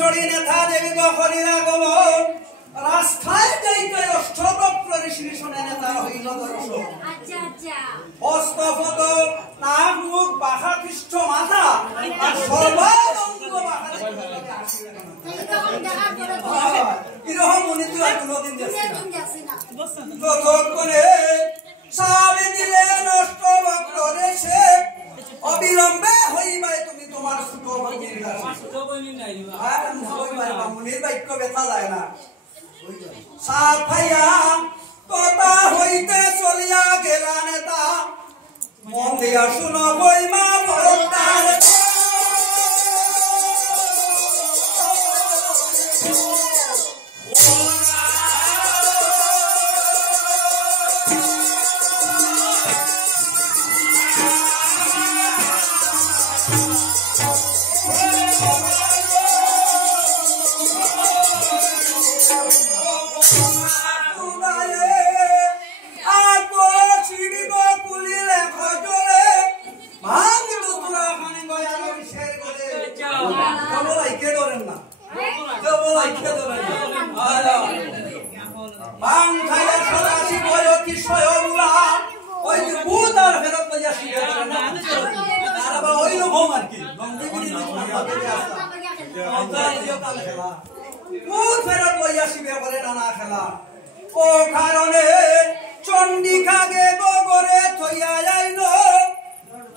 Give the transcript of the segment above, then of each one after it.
চড়ি নেতা দেবী হরিরা গব রাস্তায় যাইতে অষ্টবক্র ঋষি শোনে নেতা হইল দর্শন হস্তপদ নাক মুখ বাহা পৃষ্ঠ মাথা আর সর্বাঙ্গ এরকম মনে তো আর কোনোদিন দেখছি না যতক্ষণে সাবে দিলে নষ্ট বক্র রেশে অবিলম্বে হইবাই তুমি তোমার ছোট মুনির বাক্য ব্যথা যায় না সাফাইয়া কথা হইতে চলিয়া গেলা নেতা মন দিয়া শুনো বইমা বরতার চন্ডিকাগে গগরে থইয়া যাইল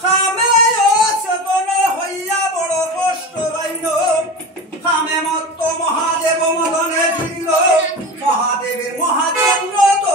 খামে অচেতন হইয়া বড় কষ্ট পাইল খামে মত্ত মহাদেব মদনে ফিরল মহাদেবের মহাচন্দ্র তো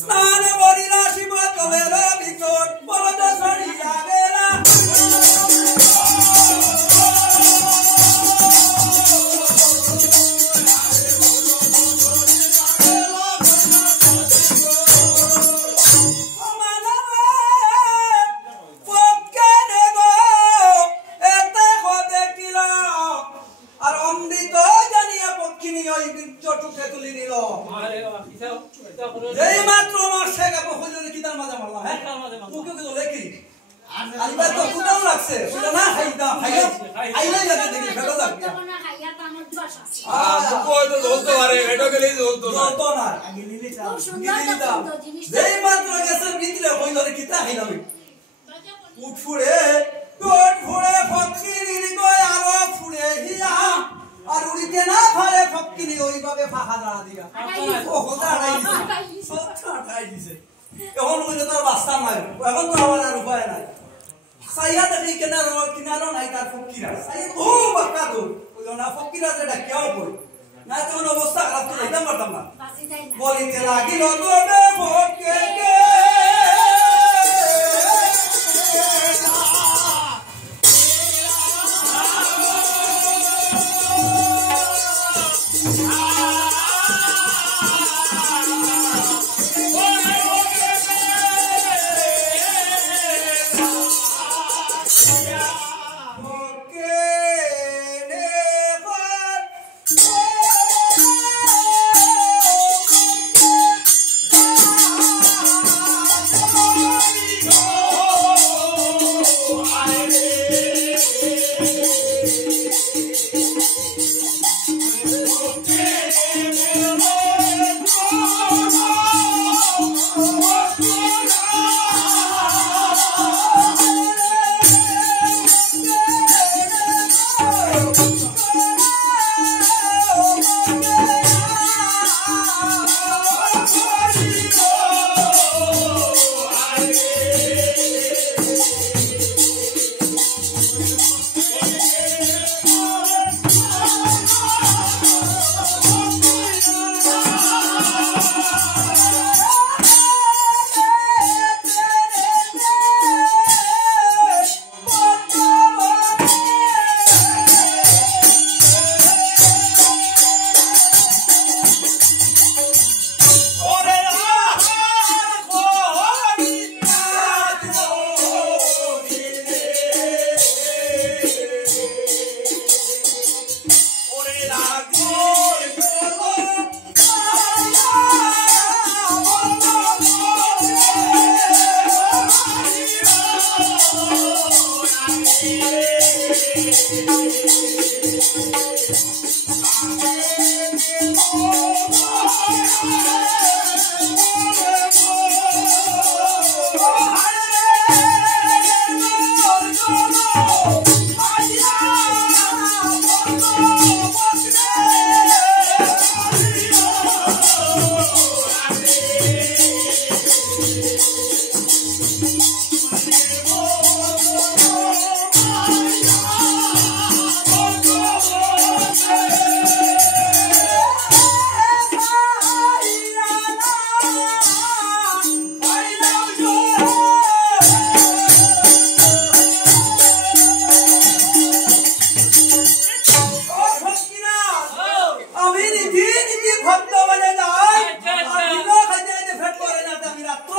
স্নান করিলা শিব জলের ভিতর বলদ সরিয়া গেলা আর অমৃত জানিয়া পক্ষিণী ওই বীর্য টুকে তুলি নিল এই মাত্র আমার শেখা হইলে কি তার মাঝে মারলাম হ্যাঁ তোকে কি বলে কি আইবা তো কুদাও লাগছে সেটা না খাইতা খাইলে যাতে দেখি ফেলো লাগবে না খাইয়া তো আমার দোষ আছে কই তো জ্বলতে পারে এটা গেলেই জ্বলতো না জ্বলতো না আগে লিলি চা এই মাত্র গেছে ভিতরে হইলে কি তা খাইলাম উঠ ফুড়ে টোট ফুড়ে ফকিরির গয় আরো ফুড়ে হিয়া আর উড়িতে না পারে ফকিরি ওইভাবে ফাঁকা দাঁড়া দিয়া ও কথা আড়াই সব আড়াই দিছে এখন ওই তোর বাস্তা নাই এখন তো আমার আর উপায় নাই সাইয়া দেখি কিনারো নাই তার ফকিরা সাই ও বাক্কা তো ওই না ফকিরা যেটা কেউ কই না তো অবস্থা খারাপ তো যাইতাম পারতাম না বলিতে লাগিল তবে ফকে কে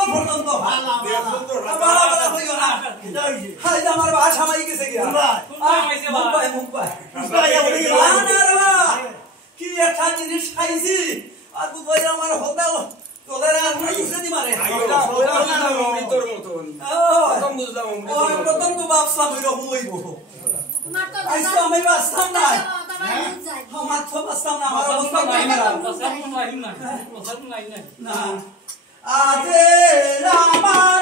পর্যন্ত বালা বালা হইও না হাই আমার ভাষা মাই গেছে গিয়া মুম্বাই কি একটা জিনিস খাইছি আর বুঝাই আমার হোটেল তোদের আর মাইছে দি মারে অমৃতর মতন প্রথম বুঝলাম প্রথম তো ভাবছিলাম এরকম হইব আইসো আমি বাঁচতাম না আমার তো বাঁচতাম না আমার অবস্থা না আজে আমার